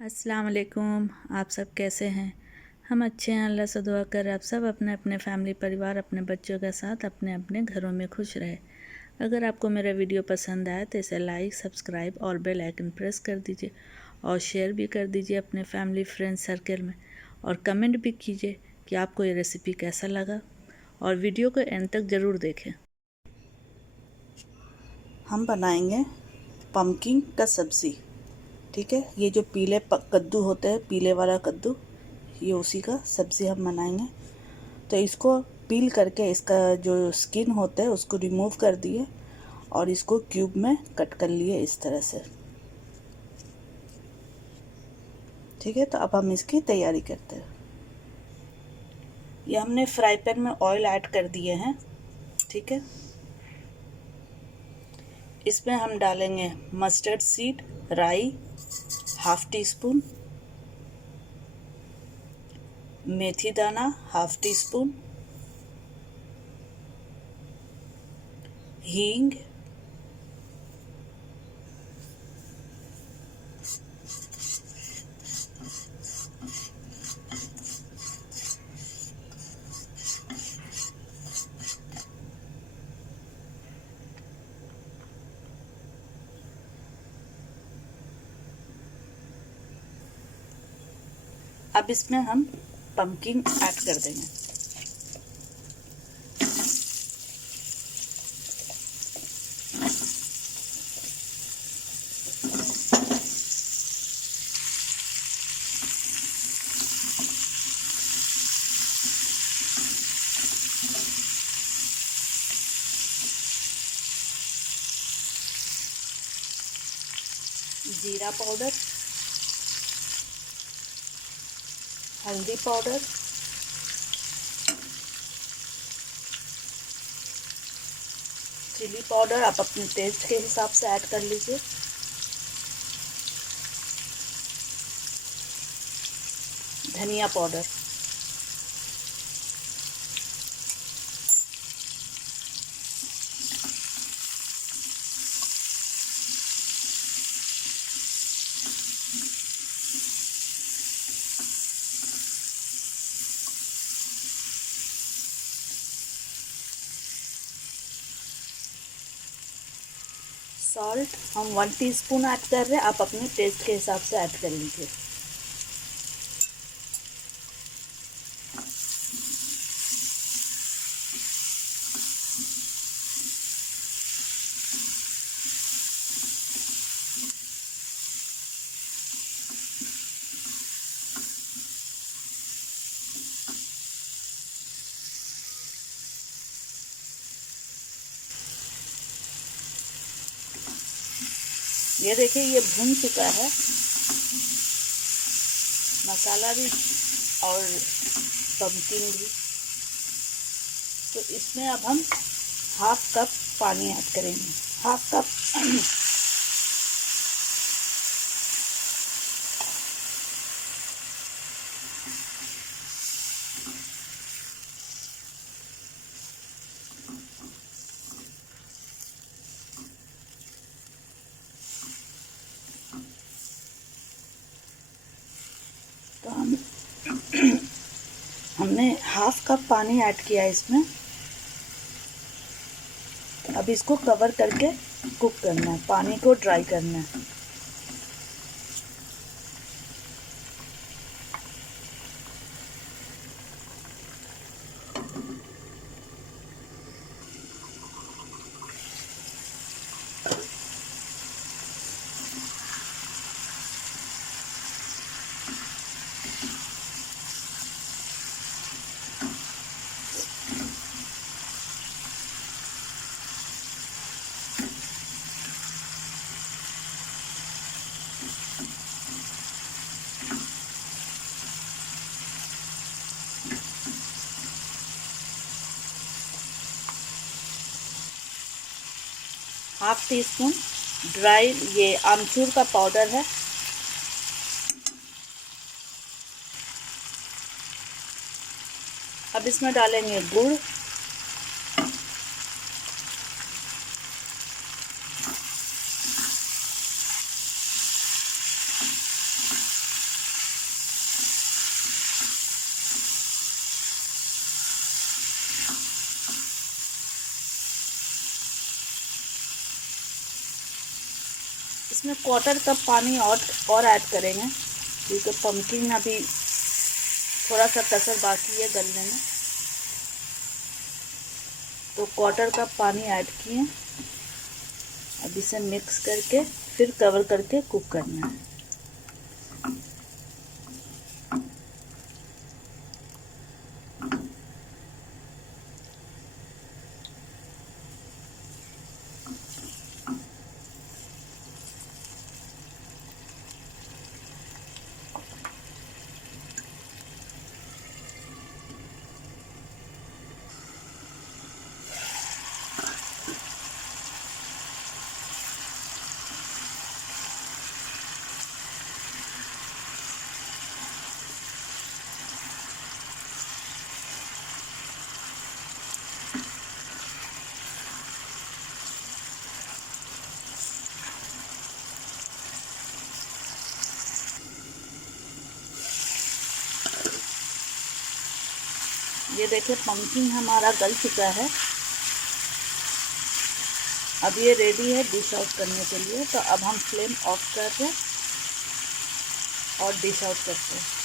अस्सलाम वालेकुम। आप सब कैसे हैं? हम अच्छे हैं, अल्लाह से दुआ कर आप सब अपने अपने फैमिली परिवार अपने बच्चों के साथ अपने अपने घरों में खुश रहे। अगर आपको मेरा वीडियो पसंद आया तो इसे लाइक सब्सक्राइब और बेल आइकन प्रेस कर दीजिए और शेयर भी कर दीजिए अपने फैमिली फ्रेंड सर्कल में, और कमेंट भी कीजिए कि आपको ये रेसिपी कैसा लगा, और वीडियो को एंड तक ज़रूर देखें। हम बनाएंगे पम्पकिन का सब्ज़ी। ठीक है, ये जो पीले कद्दू होते हैं, पीले वाला कद्दू, ये उसी का सब्ज़ी हम बनाएंगे। तो इसको पील करके इसका जो स्किन होता है उसको रिमूव कर दिए और इसको क्यूब में कट कर लिए इस तरह से। ठीक है, तो अब हम इसकी तैयारी करते हैं। ये हमने फ्राई पैन में ऑयल ऐड कर दिए हैं। ठीक है, इसमें हम डालेंगे मस्टर्ड सीड, राई हाफ टी स्पून, मेथी दाना हाफ टी स्पून, हींग, अब इसमें हम पम्पकिन ऐड कर देंगे। जीरा पाउडर, हल्दी पाउडर, चिली पाउडर आप अपने टेस्ट के हिसाब से ऐड कर लीजिए, धनिया पाउडर, सॉल्ट हम 1 टीस्पून ऐड कर रहे हैं, आप अपने टेस्ट के हिसाब से ऐड कर लीजिए। ये देखिए, ये भुन चुका है मसाला भी और पम्पकिन भी। तो इसमें अब हम हाफ कप पानी ऐड करेंगे, हाफ कप। तो हमने हाफ कप पानी ऐड किया इसमें। अब इसको कवर करके कुक करना है, पानी को ड्राई करना है। हाफ टी स्पून ड्राई ये आमचूर का पाउडर है। अब इसमें डालेंगे गुड़, इसमें 1/4 कप पानी और ऐड करेंगे, क्योंकि पम्पकिन अभी थोड़ा सा कसर बाकी है गलने में। तो 1/4 कप पानी ऐड किए। अब इसे मिक्स करके फिर कवर करके कुक करना है। ये देखिए पम्पकिन हमारा गल चुका है। अब ये रेडी है डिश आउट करने के लिए। तो अब हम फ्लेम ऑफ कर दें और डिश आउट करते हैं।